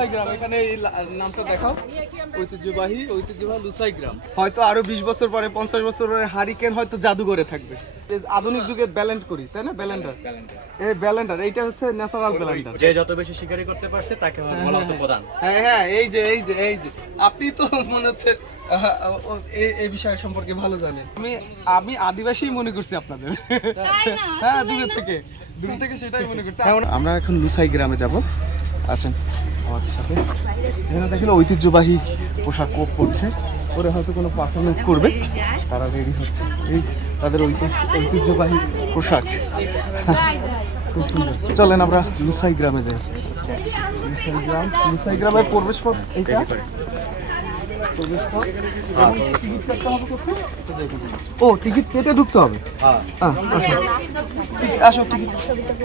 লুসাই গ্রাম এখানে এই নামটা দেখাও। ঐতিহ্যবাহী ঐতিহ্যবাহী লুসাই গ্রাম। হয়তো আরও বিশ বছর পরে পঞ্চাশ বছর পরে হারিকেন হয়তো জাদুঘরে থাকবে। আধুনিক যুগে ব্যালেন্ড করি তাই না? ব্যালেন্ডার। এই ব্যালেন্ডার এইটা হচ্ছে ন্যাচারাল ব্যালেন্ডার। যে যত বেশি শিকারি করতে পারছে তাকে বলা হতো প্রধান। হ্যাঁ হ্যাঁ এই যে এই যে এই যে। আপনি তো মনে হচ্ছে এই এই বিষয় সম্পর্কে ভালো জানেন। আমি আমি আদিবাসী মনে করছি আপনাদের। হ্যাঁ দূরে থেকে দূরে থেকে সেটাই মনে করছি। আমরা এখন লুসাই গ্রামে যাব। আছেন। আমাদের সাথে। এখানে দেখেন ঐতিহ্যবাহী পোশাক কোপ পরছে। ওরা হয়তো কোনো পারফরমেন্স করবে। তারা রেডি হচ্ছে। এই তাদের ঐতিহ্য ঐতিহ্যবাহী পোশাক। চলেন আমরা লুসাই গ্রামে যাই। লুসাই গ্রাম লুসাই গ্রামের প্রবেশ পথ এইটা? ও টিকিট কেটে ঢুকতে হবে। আহ, আসো। টিকিট- আসো টিকিট আসো টিকিট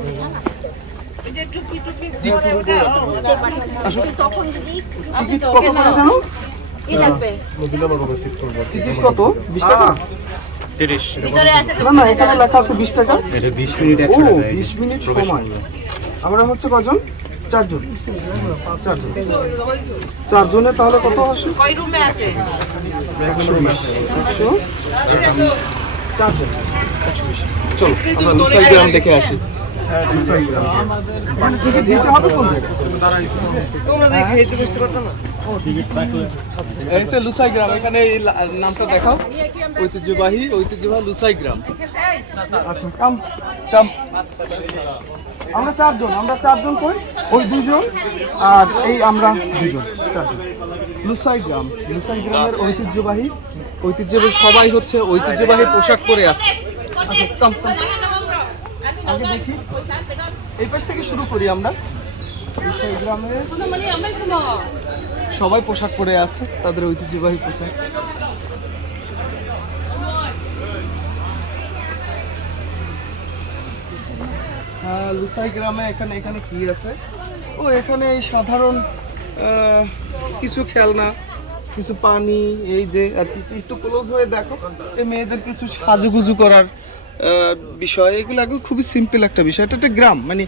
কত করে জানো টিকিট কত বিশ টাকা না না এখানে লেখা আছে বিশ টাকা বিশ মিনিট ও বিশ মিনিট সময় আমরা হচ্ছে কজন চারজন চারজন চারজনে তাহলে কত আসে কয় রুমে আছে একশো চারজন চলো আমরা লুসাই গ্রাম দেখে আসি লুসাই গ্রাম, এখানে এই নামটা দেখাও। ঐতিহ্যবাহী ঐতিহ্যবাহী লুসাই গ্রাম। আমরা চারজন আমরা চারজন কই? ওই দুজন আর এই আমরা দুজন লুসাই গ্রাম, লুসাই গ্রামের ঐতিহ্যবাহী ঐতিহ্যবাহী সবাই হচ্ছে ঐতিহ্যবাহী পোশাক পরে আছে আচ্ছা আগে দেখি। এই পাশ থেকে শুরু করি আমরা। সবাই পোশাক পরে আছে, তাদের ঐতিহ্যবাহী পোশাক। হ্যাঁ লুসাই গ্রামে এখানে এখানে কি আছে? ও, এখানে সাধারণ কিছু খেলনা, কিছু পানি, এই যে আর কি, একটু ক্লোজ হয়ে দেখো, এই মেয়েদের কিছু সাজুগুজু করার বিষয়, এগুলো এখন খুবই সিম্পল একটা বিষয়। এটা একটা গ্রাম মানে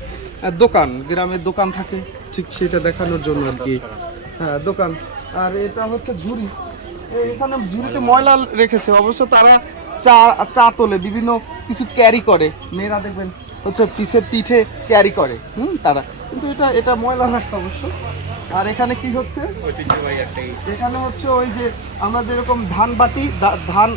দোকান। গ্রামের দোকান থাকে, ঠিক সেটা দেখানোর জন্য আর কি। হ্যাঁ দোকান। আর এটা হচ্ছে ঝুড়ি। এখানে ঝুড়িতে ময়লা রেখেছে। অবশ্য তারা চা চা তোলে, বিভিন্ন কিছু ক্যারি করে। মেয়েরা দেখবেন হচ্ছে পিছে পিঠে ক্যারি করে, হুম, তারা। কিন্তু এটা এটা ময়লা রাখতে অবশ্য। আর এখানে কি হচ্ছে? এখানে হচ্ছে ওই যে আমরা যেরকম ধান বাটি ধান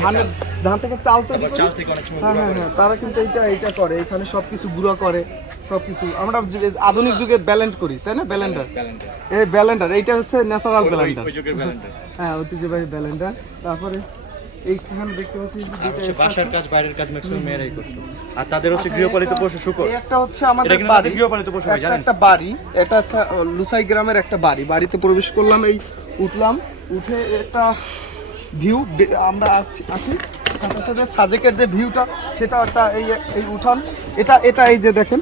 ধানের ধান থেকে চাল তৈরি করি। হ্যাঁ হ্যাঁ হ্যাঁ তারা কিন্তু এইটা এইটা করে। এখানে সবকিছু গুঁড়া করে সবকিছু। আমরা আধুনিক যুগে ব্যালেন্ড করি তাই না? ব্যালেন্ডার। এই ব্যালেন্ডার এইটা হচ্ছে ন্যাচারাল ব্যালেন্ডার। হ্যাঁ ঐতিহ্যবাহী ব্যালেন্ডার। তারপরে এইখানে দেখতে পাচ্ছি দুইটা বাসার কাজ বাইরের কাজ ম্যাক্সিমাম মেয়েরাই করতো। আর তাদের হচ্ছে আচ্ছা, গৃহপালিত একটা- পশু শুকর। একটা হচ্ছে আমাদের বাড়ি। গৃহপালিত পশু একটা- জানেন? একটা বাড়ি। এটা হচ্ছে লুসাই গ্রামের একটা বাড়ি। বাড়িতে প্রবেশ করলাম এই উঠলাম। উঠে একটা ভিউ আমরা আছি। আছি সাথে সাজেকের যে ভিউটা সেটা একটা এই এই উঠান। এটা এটা এই যে দেখেন।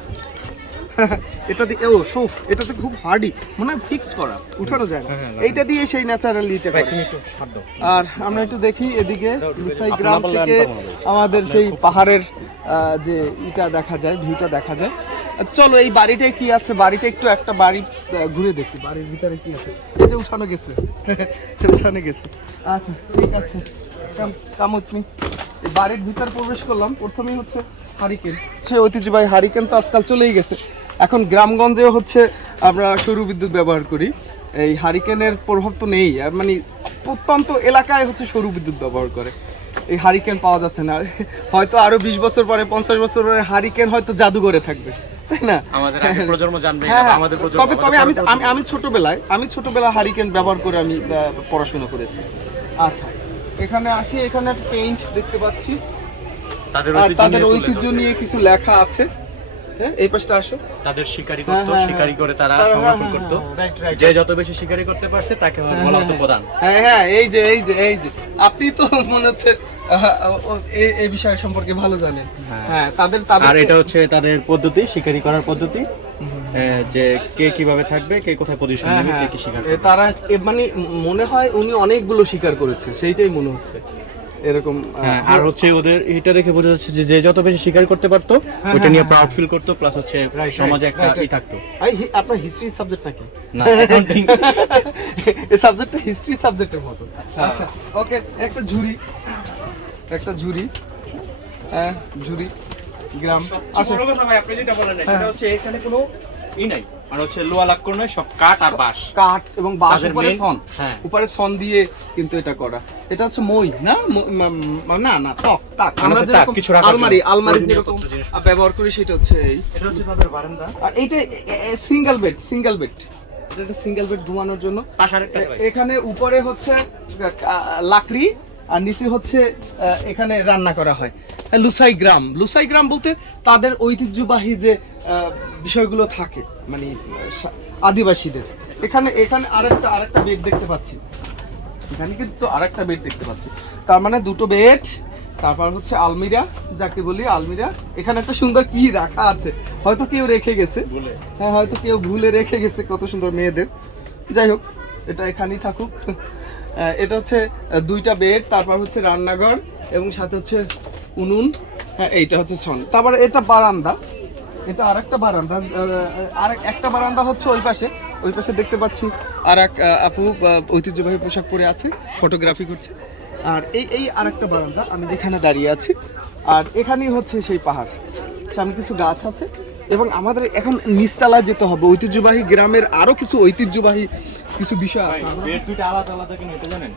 এটা দিয়ে ও সোফ এটাতে খুব হার্ডি মানে ফিক্স করা। উঠানো যায় না। এইটা দিয়ে সেই ন্যাচারালি দাও। আর আমরা একটু দেখি এদিকে আপনি গ্রাম থেকে। আমাদের সেই পাহাড়ের যে ইটা দেখা যায় ভিউটা দেখা যায়। চলো এই বাড়িটায় কি আছে? বাড়িটা একটু একটা বাড়ি ঘুরে দেখি। বাড়ির ভিতরে কি আছে? এই যে উঠানো গেছে। উঠানো গেছে। আচ্ছা ঠিক আছে। কাম উঠমি এই বাড়ির ভিতর প্রবেশ করলাম। প্রথমেই হচ্ছে হারিকেন। সে ঐতিহ্যবাহী হারিকেন তো আজকাল চলেই গেছে। এখন গ্রামগঞ্জে হচ্ছে আমরা সৌর বিদ্যুৎ ব্যবহার করি। এই হারিকেনের প্রভাব তো নেই। মানে প্রত্যন্ত এলাকায় হচ্ছে সৌর বিদ্যুৎ ব্যবহার করে। এই হারিকেন পাওয়া যাচ্ছে না। হয়তো আরও বিশ বছর পরে পঞ্চাশ বছর পরে হারিকেন হয়তো জাদুঘরে থাকবে। তাই না? আমাদের প্রজন্ম জানবে হ্যাঁ, হ্যাঁ। আমাদের প্রজন্ম তবে তবে আমি আমি আমি ছোটবেলায় আমি ছোটবেলায় হারিকেন ব্যবহার করে আমি পড়াশোনা করেছি। আচ্ছা। এখানে আসি এখানে পেইন্ট দেখতে পাচ্ছি। তাদের তাদের ঐতিহ্য নিয়ে কিছু লেখা আছে। হ্যাঁ এই পাশটা আসো। তাদের শিকারি হ্যাঁ, করতো হ্যাঁ, শিকারি করে তারা হ্যাঁ, সংরক্ষণ হ্যাঁ, করতো। হ্যাঁ, যে যত বেশি শিকারি করতে পারছে তাকে বলা হতো প্রধান। হ্যাঁ হ্যাঁ এই যে এই যে এই যে। আপনি তো মনে হচ্ছে এই এই বিষয় সম্পর্কে ভালো জানেন। হ্যাঁ। তাদের তাদের আর এটা হচ্ছে তাদের পদ্ধতি শিকারি করার পদ্ধতি। যে কে কীভাবে থাকবে কে কোথায় পজিশন হ্যাঁ নেবে কে হ্যাঁ। কি শিকার এ, তারা মানে মনে হয় উনি অনেকগুলো শিকার করেছে সেইটাই মনে হচ্ছে। এরকম হ্যাঁ আর হচ্ছে ওদের এটা দেখে বোঝা যাচ্ছে যে যে যত বেশি শিকার করতে পারতো ওইটা নিয়ে প্রাউড ফিল করতো প্লাস হচ্ছে সমাজে একটা ই থাকতো। আপনার হিস্ট্রি সাবজেক্ট নাকি? না accounting। এই সাবজেক্টটা হিস্ট্রি সাবজেক্টের মতো। আচ্ছা। ওকে একটা ঝুড়ি। একটা ঝুড়ি। হ্যাঁ ঝুড়ি গ্রাম। আচ্ছা কথা ভাই আপনি যেটা বলেন। সেটা হচ্ছে এখানে কোনো ই নাই আর হচ্ছে লোয়া নয় সব কাঠ আর বাঁশ। কাঠ এবং বাঁশ উপরে সন। হ্যাঁ। উপরে সন দিয়ে কিন্তু এটা করা। এটা হচ্ছে মই না? না না তক তাক মানে আমরা যেরকম কিছু আলমারি আলমারি যেরকম ব্যবহার করি সেটা হচ্ছে এই। এটা হচ্ছে তাদের বারান্দা। আর এইটা সিঙ্গেল বেড সিঙ্গেল বেড এটা সিঙ্গেল বেড ঘুমানোর জন্য। এখানে উপরে হচ্ছে লাকড়ি আর নিচে হচ্ছে এখানে রান্না করা হয় লুসাই গ্রাম। লুসাই গ্রাম বলতে তাদের ঐতিহ্যবাহী যে বিষয়গুলো থাকে মানে আদিবাসীদের। এখানে এখানে আরেকটা আরেকটা বেড দেখতে পাচ্ছি। এখানে কিন্তু আরেকটা বেড দেখতে পাচ্ছি। তার মানে দুটো বেড তারপর হচ্ছে আলমিরা যাকে বলি আলমিরা। এখানে একটা সুন্দর কি রাখা আছে হয়তো কেউ রেখে গেছে। হ্যাঁ হয়তো কেউ ভুলে রেখে গেছে কত সুন্দর মেয়েদের। যাই হোক এটা এখানেই থাকুক। এটা হচ্ছে দুইটা বেড তারপর হচ্ছে রান্নাঘর এবং সাথে হচ্ছে উনুন। হ্যাঁ এইটা হচ্ছে ছন। তারপর এটা বারান্দা। এটা আরেকটা বারান্দা আরেক, একটা বারান্দা হচ্ছে ওই পাশে। ওই পাশে দেখতে পাচ্ছি আর এক আপু ঐতিহ্যবাহী পোশাক পরে আছে ফটোগ্রাফি করছে। আর এই এই আরেকটা বারান্দা আমি যেখানে দাঁড়িয়ে আছি, আর এখানেই হচ্ছে সেই পাহাড়। সামনে কিছু গাছ আছে, এবং আমাদের এখন নিচতলায় যেতে হবে। ঐতিহ্যবাহী গ্রামের আরও কিছু ঐতিহ্যবাহী কিছু বিষয় আছে। আলাদা আলাদা কেন জানেন?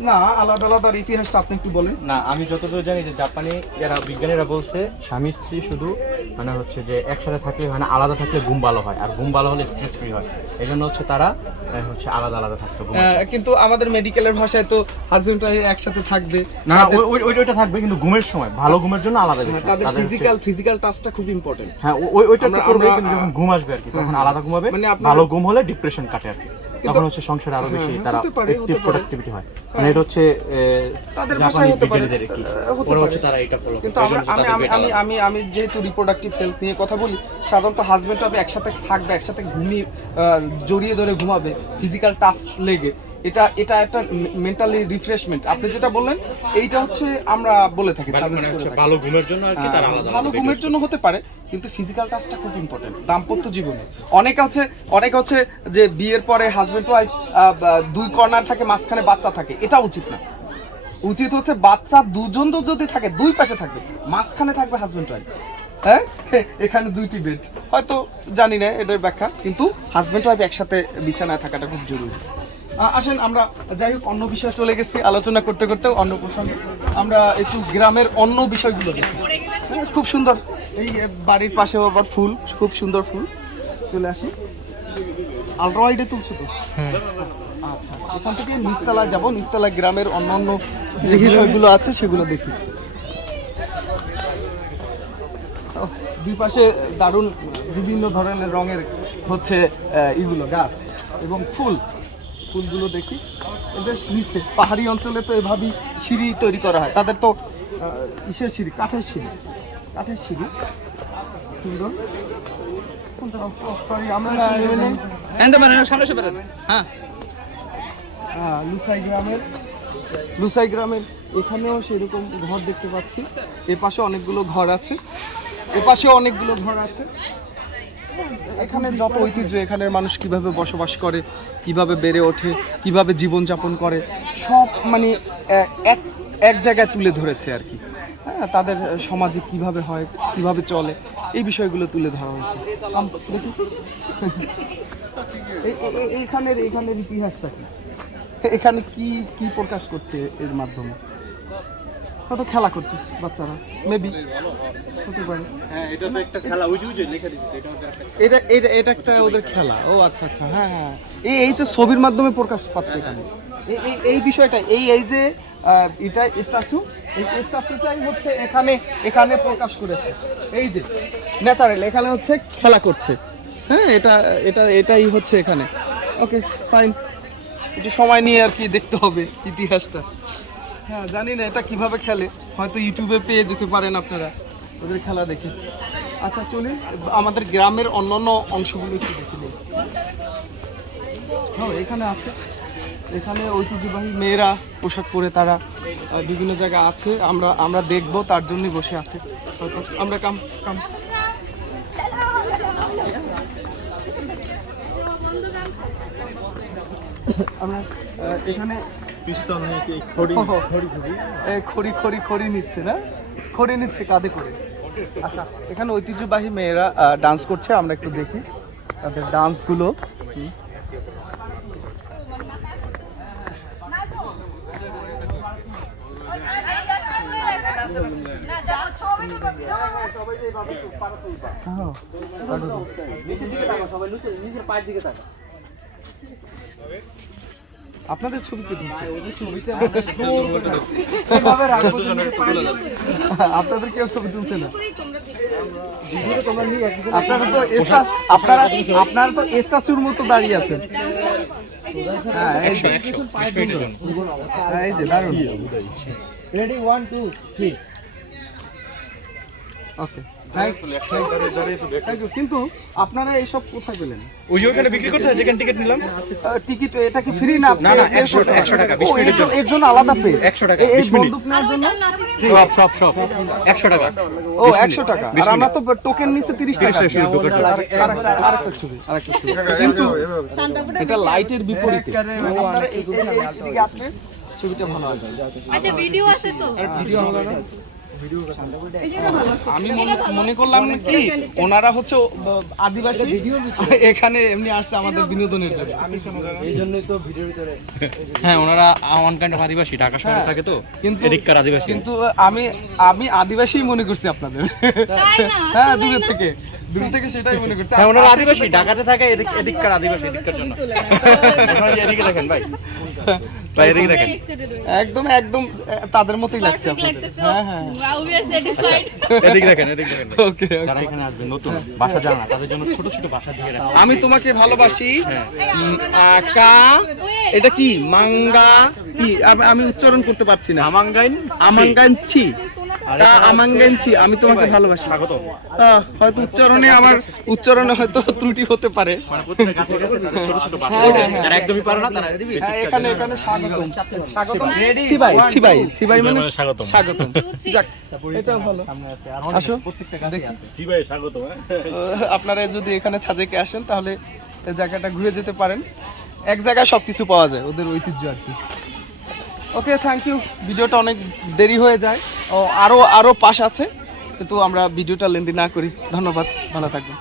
না আলাদা আলাদা ইতিহাসটা আপনি একটু বলেন। না আমি যতদূর জানি যে জাপানি যারা বিজ্ঞানীরা বলছে স্বামী স্ত্রী শুধু মানে হচ্ছে যে একসাথে থাকলে হয় না আলাদা থাকলে ঘুম ভালো হয় আর ঘুম ভালো হলে স্ট্রেস ফ্রি হয়। এই জন্য হচ্ছে তারা হচ্ছে আলাদা আলাদা থাকতো কিন্তু আমাদের মেডিকেলের ভাষায় তো হাজবেন্ড একসাথে থাকবে। না না, ওই- ওই- ওই- ওইটা থাকবে কিন্তু ঘুমের সময় ভালো ঘুমের জন্য আলাদা হ্যাঁ, তাদের ফিজিক্যাল ফিজিক্যাল টাচটা খুব ইম্পর্টেন্ট হ্যাঁ ওই ওইটা করবে কিন্তু যখন ঘুম আসবে আর কি তখন হ্যাঁ, আলাদা ঘুমাবে মানে ভালো ঘুম হলে ডিপ্রেশন কাটে আর কি। তখন হচ্ছে সংসারে আরও বেশি হ্যাঁ, তারা একটিভ প্রোডাক্টিভিটি হয়। মানে হ্যাঁ। এটা হচ্ছে তাদের ভাষায় হতে পারে, ওরা হচ্ছে তারা এটা ফলো কিন্তু আমরা আমি আমি আমি আমি যেহেতু রিপ্রোডাক্টিভ হেলথ নিয়ে কথা বলি সাধারণত হাজবেন্ড হবে একসাথে থাকবে একসাথে ঘুমিয়ে জড়িয়ে ধরে ঘুমাবে ফিজিক্যাল টাচ লেগে। এটা এটা একটা মেন্টালি রিফ্রেশমেন্ট আপনি যেটা বললেন এইটা হচ্ছে আমরা বলে থাকি থাকি। মানে ভালো ঘুমের জন্য আর কি তারা আহ, আলাদা ভালো ঘুমের জন্য হতে পারে কিন্তু ফিজিক্যাল টাচটা খুব ইম্পর্টেন্ট দাম্পত্য জীবনে। অনেকে হচ্ছে অনেকে হচ্ছে যে বিয়ের পরে হাজবেন্ড ওয়াইফ দুই কর্নার থাকে মাঝখানে বাচ্চা থাকে। এটা উচিত না। উচিত হচ্ছে বাচ্চা দুজন তো যদি থাকে দুই পাশে থাকবে। মাঝখানে থাকবে হাজবেন্ড ওয়াইফ হ্যাঁ? এখানে দুইটি বেড হয়তো জানি না এটার ব্যাখ্যা কিন্তু হাজবেন্ড ওয়াইফ একসাথে বিছানায় থাকাটা খুব জরুরি। আসেন আমরা যাই হোক অন্য বিষয়ে চলে গেছি আলোচনা করতে করতে অন্য প্রসঙ্গে। আমরা একটু গ্রামের অন্য বিষয়গুলো দেখি। হ্যাঁ, খুব সুন্দর। এই বাড়ির পাশে আবার ফুল খুব সুন্দর ফুল। চলে আসি। আলট্রাওয়াইডে তুলছো তো? আচ্ছা এখান থেকে নিচতলায় যাব। নিচতলা গ্রামের অন্য অন্য যে বিষয়গুলো আছে সেগুলো দেখি। দুই পাশে দারুণ বিভিন্ন ধরনের রঙের হচ্ছে ইগুলো গাছ এবং ফুল। ফুলগুলো দেখি। বেশ নিচে পাহাড়ি অঞ্চলে তো এভাবেই সিঁড়ি তৈরি করা হয়। তাদের তো ইসের সিঁড়ি কাঠের সিঁড়ি কাঠের সিঁড়ি। সুন্দর। সরি আমরা হ্যাঁ। হ্যাঁ লুসাই গ্রামের লুসাই গ্রামের এখানেও সেরকম ঘর দেখতে পাচ্ছি। এ পাশে অনেকগুলো ঘর আছে। এ পাশে অনেকগুলো ঘর আছে। এখানে যত ঐতিহ্য, এখানের মানুষ কীভাবে বসবাস করে, কীভাবে বেড়ে ওঠে, কীভাবে জীবন যাপন করে, সব মানে এক এক জায়গায় তুলে ধরেছে আর কি। হ্যাঁ তাদের সমাজে কীভাবে হয়, কীভাবে চলে, এই বিষয়গুলো তুলে ধরা হয়েছে। এইখানের এইখানের ইতিহাসটা কি? এখানে কি কি প্রকাশ করছে এর মাধ্যমে? কত খেলা করছে বাচ্চারা? মেবি হতে পারে। হ্যাঁ এটা এটা এটা একটা ওদের খেলা। ও আচ্ছা আচ্ছা হ্যাঁ হ্যাঁ এই এই তো ছবির মাধ্যমে প্রকাশ পাচ্ছে এখানে। এই এই এই বিষয়টা এই এই যে এটা স্ট্যাচু এই স্ট্যাচুটাই হচ্ছে এখানে এখানে প্রকাশ করেছে। এই যে ন্যাচারাল এখানে হচ্ছে খেলা করছে। হ্যাঁ এটা এটা এটাই হচ্ছে এখানে। ওকে ফাইন একটু সময় নিয়ে আর কি দেখতে হবে ইতিহাসটা। হ্যাঁ জানি না এটা কীভাবে খেলে। হয়তো ইউটিউবে পেয়ে যেতে পারেন আপনারা। ওদের খেলা দেখে। আচ্ছা চলি আমাদের গ্রামের অন্যান্য অংশগুলো একটু দেখে নিই। হ্যাঁ এখানে আছে। এখানে ঐতিহ্যবাহী মেয়েরা পোশাক পরে তারা বিভিন্ন জায়গা আছে। আমরা আমরা দেখব, তার জন্যই বসে আছে। আমরা কাম কাম। আমরা এখানে পিস্তল নাকি খড়ি এ, খড়ি খড়ি খড়ি নিচ্ছে না? খড়ি নিচ্ছে কাঁধে করে। আচ্ছা এখানে ঐতিহ্যবাহী মেয়েরা ডান্স করছে আমরা একটু দেখি তাদের ডান্সগুলো আপনাদের ছবি কে তুলছে এইভাবে নিজের পায়ে দিয়ে। আপনাদের কেউ ছবি তুলছে না? আপনারা তো এস্টা আপনারা আপনারা তো এস্টাচুর মতো দাঁড়িয়ে আছেন। হ্যাঁ এই যে। হ্যাঁ, এই যে দারুণ। Ready one two three okay কিন্তু আপনারা এইসব কোথায় পেলেন? ওই ওখানে বিক্রি করতে হয় যেখানে টিকিট নিলাম। টিকিট এটা কি ফ্রি না না, না, 100 টাকা, 100 টাকা, ও, এর জন্য- এর জন্য আলাদা পে 100 টাকা, 20 মিনিট। বন্দুক নেওয়ার জন্য? সব সব সব একশো টাকা ও একশো টাকা। আর আমরা তো টোকেন নিচ্ছে তিরিশ টাকা। টাকা, শুধু আর- আরেকটা- আরেকটা। কিন্তু এটা লাইটের বিপরীতে। আপনারা এই- এই- আসলে ছবিটা ভালো হবে। আচ্ছা ভিডিও আছে তো। আমি মনে মনে করলাম কি ওনারা হচ্ছে আদিবাসী এখানে এমনি আসছে আমাদের বিনোদনের জন্য। হ্যাঁ ওনারা ওয়ান কাইন্ড অফ আদিবাসী ঢাকা শহরে থাকে তো কিন্তু এদিককার আদিবাসী। কিন্তু আমি আমি আদিবাসী মনে করছি আপনাদের। হ্যাঁ দূরে থেকে দূর থেকে সেটাই মনে করছি। হ্যাঁ ওনারা আদিবাসী ঢাকাতে থাকে এদিক এদিককার আদিবাসী এদিককার জন্য। এদিকে দেখেন ভাই। দেখেন। একদম একদম তাদের মতোই লাগছে হ্যাঁ হ্যাঁ। Wow, we are satisfied. এদিক দেখেন এদিক দেখেন। ওকে যারা এখানে আসবে নতুন বাসা জানা তাদের জন্য ছোট ছোট বাসা দিয়ে আমি তোমাকে ভালোবাসি। উম, কা এটা কি মাঙ্গা? কি? আমি- উচ্চারণ করতে পারছি না। আমাঙ্গাইন? আমাঙ্গানছি কা আমাঙ্গানছি আমি তোমাকে ভালোবাসি। স্বাগত হয়তো উচ্চারণে আমার উচ্চারণে হয়তো ত্রুটি হতে পারে। আপনারা যদি এখানে সাজেকে আসেন তাহলে জায়গাটা ঘুরে যেতে পারেন। এক জায়গায় সবকিছু পাওয়া যায় ওদের ঐতিহ্য আর কি। ওকে থ্যাংক ইউ ভিডিওটা অনেক দেরি হয়ে যায়। ও আরও আরও পাশ আছে। কিন্তু আমরা ভিডিওটা লেন্দি না করি। ধন্যবাদ। ভালো থাকবেন।